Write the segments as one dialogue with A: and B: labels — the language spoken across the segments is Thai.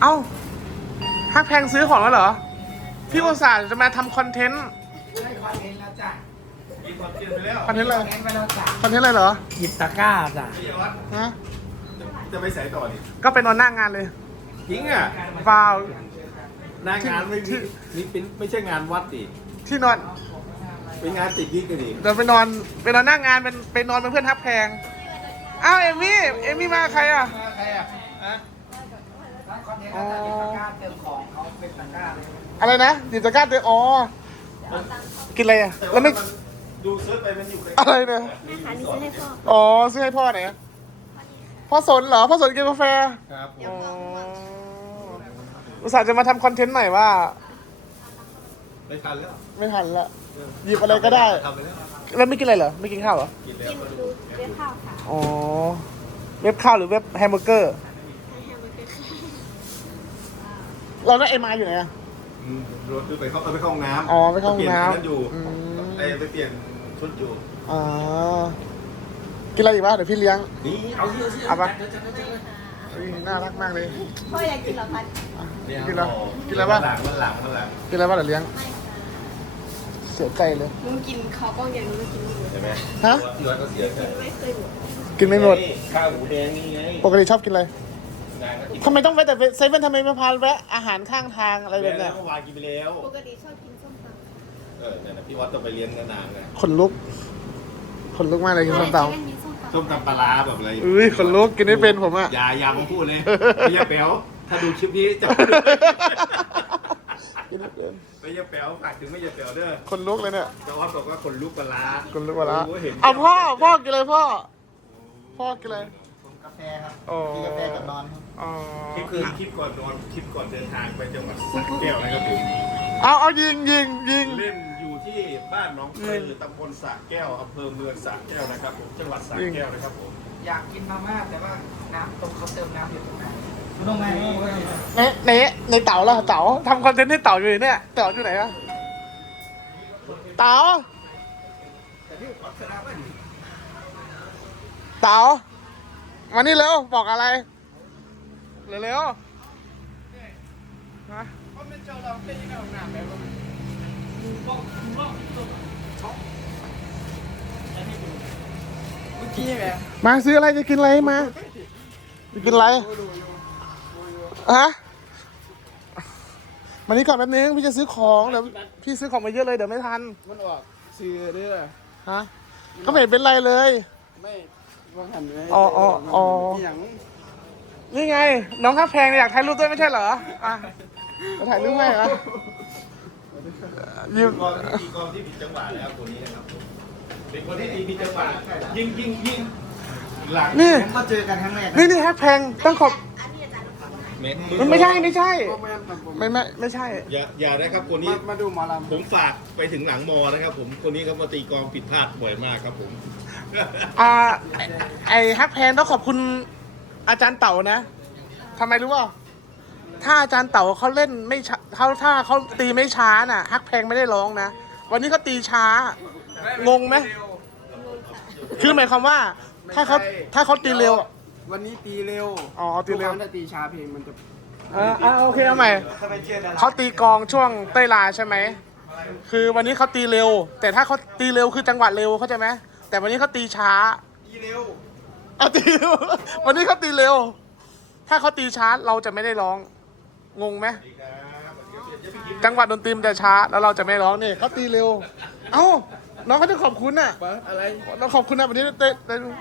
A: เอ้าฮักแพงซื้อของแล้วเหรอพี่อุตส่าห์จะมาทำคอนเทนต์
B: ได้คอนเทนต์แล้วจ้ะ
C: มีคนกินไปแล้ว
A: คอนเทนต์อะไร
B: คอนเทนต์ไปแล้วจ้ะ
A: คอนเทนต์อะไรเหรอ
B: หยิบตะกร้าจ้ะ
C: พี่ยอด
A: ฮะ
C: จะไปใส่ต่อดิ
A: ก็ไปนอนหน้างานเลย
C: ทิ้งอ่ะ
A: ฟาว
C: หน้างานไม่
A: ที่
C: มีเป็นไม่ใช่งานวัดดิ
A: ที่นอน
C: เป็นงานติดยิกกันดิ
A: เดี๋ยวไปนอนหน้างานเป็นไปนอนเป็นเพื่อนฮักแพงอ้าวเอมี่มาใครอ่ะ
C: ใครอ่ะฮะ
B: แล้วคอนเทนต์แล้วจ้ะหยิบตะกร้าเติมของเขาเป็นตะกร้าเลย
A: อะไรนะดิจิตอลเตออ๋อกินอะไรอ่ะแล้วไม่
C: ดูเซิร์ชไปมันอยู่ใน
A: อะไรเนี่ย
D: แม่ค้านี่ซื้อให้พ่อ
A: อ๋อซื้อให้พ่อไหนอะพ่อสนเหรอพ่อสนกินกาแฟ
C: ครับ
A: อ๋ออุตส่าห์จะมาทำคอนเทนต์ใหม่ว่า
C: ไม่ทันแล้ว
A: ไม่ทันละหยิบอะไรก็ได้
C: ทำไปแล้ว
A: แล้วไม่กินอะไรเหรอไม่กินข้าวเหรอ
C: กินแล้ว
D: กินดูเว็บข้าวค่ะ
A: อ๋อเว็บข้าวหรือเว็บแฮมเบอร์เกอร์
D: ให้แฮมเบอร์เกอร์ค่ะ
A: เราแล้วไอ้มาอยู่ไหนอะ
C: รถดูไปเข้าไปเข้าห้องน้ำ
A: อ๋อไปเข้าห้องน้ำ
C: เปลี่ยนอยู่
A: อืม
C: ไปเปลี่ยนชุดอยู่
A: อ๋อกินอะไรอีกวะเดี๋ยวพี่เลี้ยง
C: นี่เอาสิ
A: เอาปะเฮ้ยน่ารักมากเลย
D: พ่ออยากกินเหรอพัด
A: กินแล้วกินแล้วปะ
C: มันหลัง
A: กินอะไรบ้างเดี๋ยวเลี้ยงเสียใจเลย
D: มึงกินข้าวกล้องอย่างนี้มึงกินไม่หมด
C: ใช่ไหม
A: ฮะ
C: พี่วัดก็เสียใจ
D: ไม่เคยหมด
A: กินไม่หมด
C: ข้าวหมูแดงนี่ไง
A: ปกติชอบกินอะไร
C: นายก็กิน
A: ทำไมต้องแวะแต่เซเว่นทำไมไม่พาแวะอาหารข้างทางอะไรแบบ
C: แล้
A: เนี้
C: วย เมื่อวานกินไปแล้ว
D: ปกติชอบกินส้มตำ
C: นั่นนะพี่วัดต้องไปเรียนนานๆไง
A: ขนลุกขนลุกมากเลยกินส้มต
D: เซเว่นมีส้มตำ
C: ส้มตำปลาร้าแบบอะไร
A: ำอุ้ยขนลุกกินไม่เป็นผมอะ
C: อย่ามาพูดเลยไม่ใช่แป๋วถ้าดูคลิปนี้จะ
A: กินไม่เป็น
C: ไม่ใช่แป๋วฝากถึงไม่ใช่แป๋วเด้อ
A: ขนลุกเลยเนี่ย
C: แต่ว่าบอกว่าคนลุกปลาร้า
A: ขนลุกมาแล้ว
C: โอ้เห็น
A: เอาพ่อกินอะไรพ่อกินอะไร
B: ผมกาแฟครับ
A: อ๋อ
B: กินกาแฟกับนอนครับ
A: อ๋อ
C: คลิปคือคลิปก่อนนอนคลิปก่อนเดินทางไปจังหวัดสระแก้วนะครับผม
A: เอายิง
C: เล่นอยู่ที่บ้านหนองปลือตำบลสระแก้วอำเภอเมืองสระแก้วนะครับผมจังหวัดสระแก้วนะครับผม
B: อยากกินมาม่าแต่ว่าน้ำตรงเขาเติมน้ำอยู่ตรงไหนตรงไหน
A: ในเต๋าล่ะเต๋าทำคอนเทนต์ให้เต๋าอยู่เนี่ยเต๋าอยู่ไหนอะเต๋าเต๋ามานี่เร็วบอกอะไรเร็วฮะ
B: เมื่อกี้แบบ
A: มาซื้ออะไรจะกินอะไรมาจะกินอะไรฮะมานี่ก่อนแป๊บนึงพี่จะซื้อของเดี๋ยวพี่ซื้อของมาเยอะเลยเดี๋ยวไม่ทัน
E: มันออกซื้อเด้อ
A: ฮะก็ไม่เห็นเป็นไรเลย
E: ไม่ว่าหันเลย
A: อ๋อ
E: อย่าง
A: นี่ไง น้องข้าแพงอยากถ่ายรูปด้วยไม่ใช่เหรออ่ะมาถ่ายรูปให้เหรอยืม
C: ตีกลองที่ผิดจังหวะแล้วคนนี้นะครับผมเป็นคนที่ตีผิดจังหวะยิงหลัง
A: นี่
B: ผมมาเจอกันครั้งแรก
A: นี่ฮักแพงต้องขอบ
D: อันนี้อาจารย์ต้องขอบคุณ
C: เม็ด
A: มันไม่ใช่
E: ก็แม่นครับผม
A: ไม่ใช่
C: อย่าได้ครับคนนี้
E: มาดูหมอลำ
C: ผมฝากไปถึงหลังมอนะครับผมคนนี้เขามาตีกลองผิดพลาดบ่อยมากครับผม
A: ไอฮักแพงต้องขอบคุณอาจารย์เต๋านะทำไมรู้ป่ะถ้าอาจารย์เต๋าเขาเล่นไม่ช้าถ้าเขาตีไม่ช้าน่ะฮักแพงไม่ได้ร้องนะวันนี้เขาตีช้างงไหมคือหมายความว่า ถ้าเขาตีเร็ว
E: วันนี้ตีเร็ว
A: อ๋อตีเร็ว
E: ทุกครั้งถ้าตีช้าเพลงมันจะ
A: โอเคเอาใหม่เขาตีกลองช่วงเต้ยลาใช่ไหมคือวันนี้เขาตีเร็ว แต่ถ้าเขาตีเร็วคือจังหวะเร็วเข้าใจไหมแต่วันนี้เขาตีช้า
E: ตีเร็ว
A: ตีเร็ววันนี้เขาตีเร็ว ถ้าเขาตีช้าเราจะไม่ได้ร้องงงไหมจังหวะดนตรีมันจะช้าแล้วเราจะไม่ร้องนี่เขาตีเร็ว เอ้าน้องเขาจะขอบคุณน่ะ
E: อะไร
A: เราขอบคุณนะวันนี้ได้ดู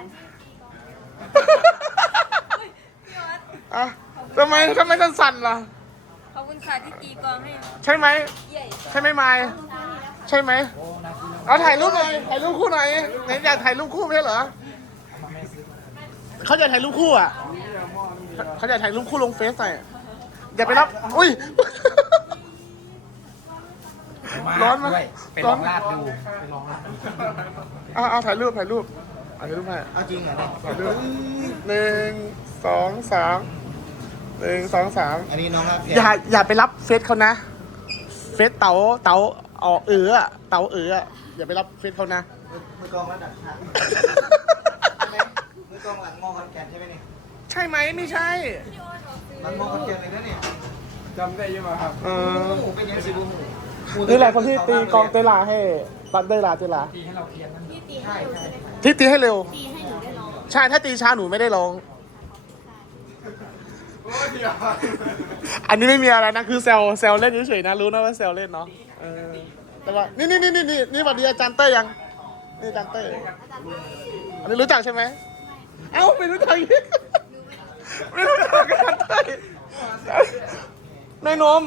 A: อ่ะทำไมสั่นๆล่ะ
D: ขอบคุณค่ะที่ตีกลองให้
A: ใช่ไหม
D: ใหญ่
A: ใช่ไหมไมค์ใช่ไหมเอาถ่ายรูปหน่อยถ่ายรูปคู่หน่อยไหนอยากถ่ายรูปคู่ไม่ใช่เหรอเขาอยากถ่ายรูปคู่อ่ะเขาอยากถ่ายรูปคู่ลงเฟซหน่อยอย่าไปรับอุ้ย ร้อนไหม
B: ด้วยไปลองลาดดูไปลองลาดดู
A: เอาถ่ายรูปให้เอาจริงเหรอถ่ายรูป1 2 3 1 2 3
B: อันนี้น้องครับ
A: อย่าไปรับเฟซเขานะ เฟซเต๋าอย่าไปรับเฟซเขานะ
B: มือกองระดับชั้นใช่ไหมมือกองหลังมอคอนแก่นใช่ไหมเนี่ย
A: ใช่ไหมไม่ใช่
D: พี่โอ๊ตออกซื้อ
B: มันมองคนเดียวเลยนะเนี่ย
E: จำได้ยังไงครับ
A: เออ
B: เป็นยังสิบุ้ง
A: นี่แหละคนที่ตีกลองเตลาให้ปัดเตลา
B: ตีให้เราเพียนนั่น
D: พี่ตีให้หนูใช่ไหมคะ
A: ที่ตีให้เร็ว
D: ตีให้หนูได้ร้อง
A: ใช่ถ้าตีช้าหนูไม่ได้ร้อง
E: โอ้ยเดี๋ยว
A: อันนี้ไม่มีอะไรนะคือแซวเล่นเฉยๆนะรู้นะว่าแซวเล่นเนาะแต่ว่านี่สวัสดีอาจารย์เต้ยยังนี่อาจารย์เต้ยอันนี้รู้จักใช่ไหมเอ้าไม่รู้จักอีกไม่รู้จักอาจารย์เต้ยแม่นม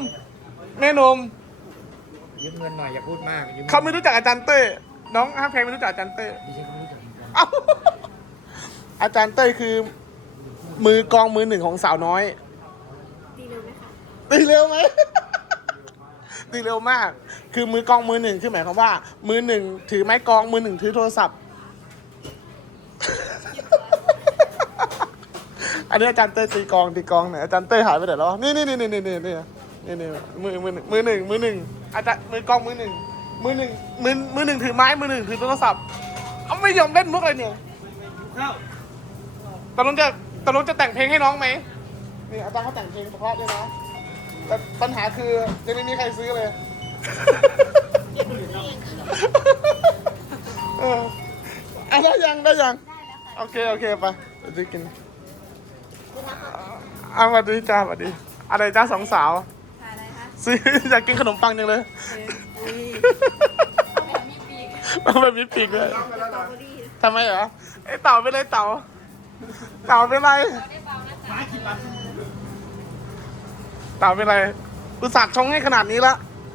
B: ยืมเงินหน่อยอย่าพูดมากยืม
A: เขาไม่รู้จักอาจารย์เต้ยน้องฮักเพลงไม่รู้จักอาจารย์เต้ย
B: ดิฉันก็ไม่รู้จัก
A: เอ้าอาจารย์เต้ยคือ มือกลองมือหนึ่งของสาวน้อย
D: ตีเร็วไหมคะ
A: ตีเร็วไหม ตีเร็วมาก คือมือกลองมือหนึ่งคือหมายความว่า มือหนึ่งถือไม้กลองมือหนึ่งถือโทรศัพท์ อันนี้อาจารย์เต้ยตีกลองเนี่ยอาจารย์เต้ยหายไปไหนแล้ววะนี่มือหนึ่งอาจารย์มือกลองมือหนึ่งถือไม้มือหนึ่งถือโทรศัพท์เอาไม่ยอมเล่นมุกเลยเนี่ยตอนนู้นจะแต่งเพลงให้น้องไหมนี่อาจารย์เขาแต่งเพลงเฉพาะด้วยนะแต่ปัญหาคือยังไม่มีใครซื้อเลยได้ยังโอเคไปเดี๋ยวจะกินสวัสดีจ้าสวัสดีอะไรจ้าสองสาว
D: ทานอะไรคะ
A: ซื้ออยากกินขนมปังจังเลย
D: แบบมีปีก
A: ต้องแบบมีปีกด้วย
D: สตรอเบอรี่
A: ทำไมเหรอไอ้เต่าไปเลยเต่าเป็นไร
D: ได้เบานะคะ
A: เต่าเป็นไรอุตส่าห์ชงให้ขนาดนี้ละ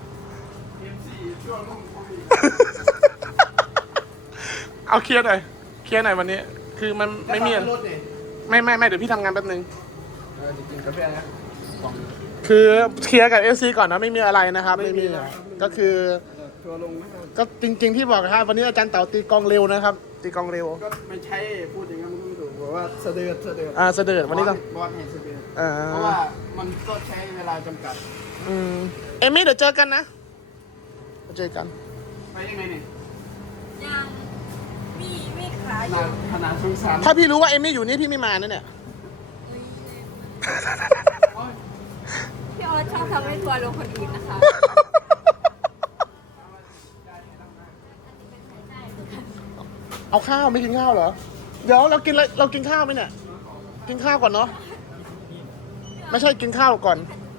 A: เอาเคลียร์หน่อยวันนี้ คือมันไม่มีอะไร
E: รถเนี่ย
A: ไม่เดี๋ยวพี่ทำงานแป๊บนึง
E: จะกินกาแฟนะ
A: คือเคลียร์กับเอซีก่อนนะไม่มีอะไรนะครับไม่มีก็คือ
E: ทัวร์ลงนะครับ
A: ก็จริง ๆที่บอกนะครับวันนี้อาจารย์เต่าตีกลองเร็วนะครับ ตีกลองเร็ว
E: ก็ไม่ใช่พูดอย่างนั้นมันก็ไม่ถูกบอกว่าเสด็จ
A: เสด็จวันนี้ต้อง
E: บอสเห็นเสด็จ
A: อ่า
E: เพราะว่ามันก็ใช้เวลาจำกัด
A: เอมี่เดี๋ยวเจอกันนะเจอกัน
E: ไปยังไงเนี่ย
D: ยังมีขาอยู่
E: ขนาดสงสาร
A: ถ้าพี่รู้ว่าเอมี่อยู่นี่พี่ไม่มานะเนี่ย
D: พี่ออสชอบทำให้ทัวร์ลงคนอื่นนะคะ
A: เอาข้าวไม่กินข้าวเหรอเดี๋ยวเรากินอะไรเรากินข้าวไหมเนี่ยกินข้าวก่อนเนาะไม่ใช่กินข้าวก่อน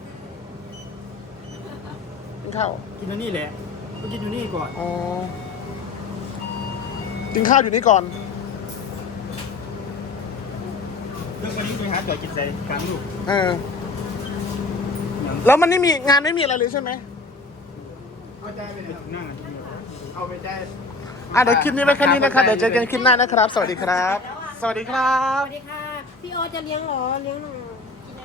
A: กินข้าว
E: กินอันนี้แหละก็กินอยู่นี่ก่อน
A: อ๋อกินข้าวอยู่นี่ก่อน
E: เรื่องวันนี้ไปหาจ่อยกินใจกลางลูก
A: แล้วมันไม่มีงานไม่มีอะไรเลยใช่ไหม
E: เอาใจไปเลยนั่งเอาไปใจ
A: เดี๋ยวคลิปนี้ไปแค่นี้นะครับเดี๋ยวเจอกันคลิปหน้านะครับ สวัสดีครับ สวัสดีครับ
D: สวัสดีค่ะ พี่ออสจะเลี้ยงเหรอ เลี้ยงหนู